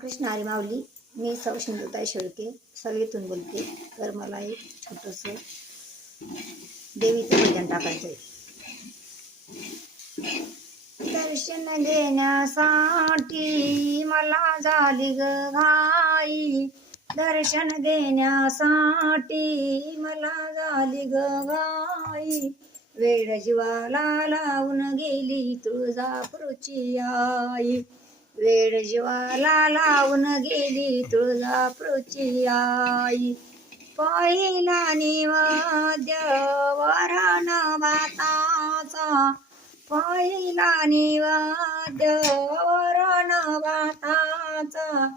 कृष्ण हरी माऊली. मी सौ सिंधुताई शेळके सगळीतून बोलते. तर मला एक छोटंसं देवीचं भजन टाकायचं आहे. दर्शन घेण्यासाठी मला झाली ग घाई, दर्शन घेण्यासाठी मला झाली ग घाई. वेळ जीवाला लावून गेली तुळजापूरची आई, वेळ जीवाला लावून गेली तुळजापूरची आई. पहिला निवाद्य वरण भाताचा, पहिला निवाद्य वरण भाताचा,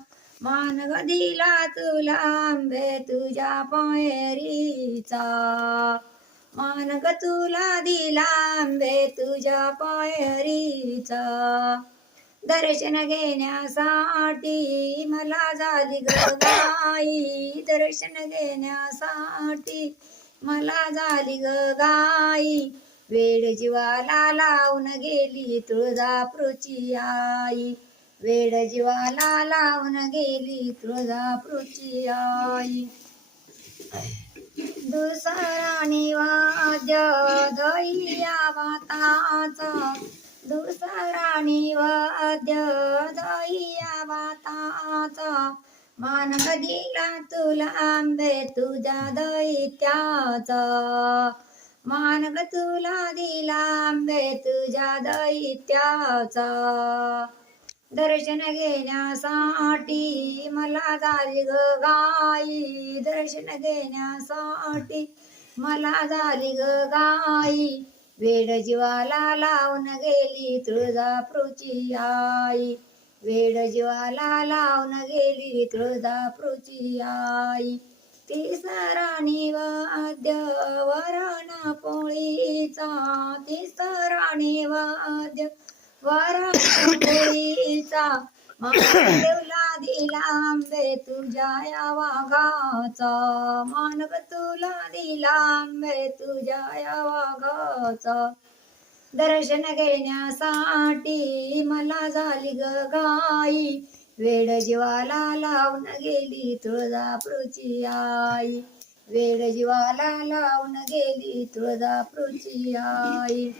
मान ग दिला तुला आंबे तुझ्या पायरीचा, मान ग तुला दिला आंबे तुझ्या पायरीचा. दर्शन घेण्यासाठी मला झाली ग घाई, दर्शन घेण्यासाठी मला झाली ग घाई. वेळ जीवाला लावून गेली तुळजापूरची आई, वेळ जीवाला लावून गेली तुळजापूरची आई. दुसरा निवाद्य दहिया भाताचा, दुसरा निवाद्य दहिया भाताचा, मान ग दिला तुला आंबे तुझ्या दैत्याचा, मान ग तुला दिला आंबे तुझ्या दैत्याचा. दर्शन घेण्यासाठी मला झाली ग घाई, दर्शन घेण्यासाठी मला झाली ग घाई. वेळ जीवाला लावून गेली तुळजापूरची आई, वेळ जीवाला लावून गेली तुळजापूरची आई. तिसरा निवाद्य वरण पोळीचा, तिसरा निवाद्य वरण पोळीचा, मान तुला दिला आंबे तुझ्या या वाघाचा, मान ग तुला दिला आंबे तुझ्या या वाघाचा. दर्शन घेण्यासाठी मला झाली ग घाई, वेळ जीवाला लावून गेली तुळजापूरची आई, वेळ जीवाला लावून गेली तुळजापूरची आई.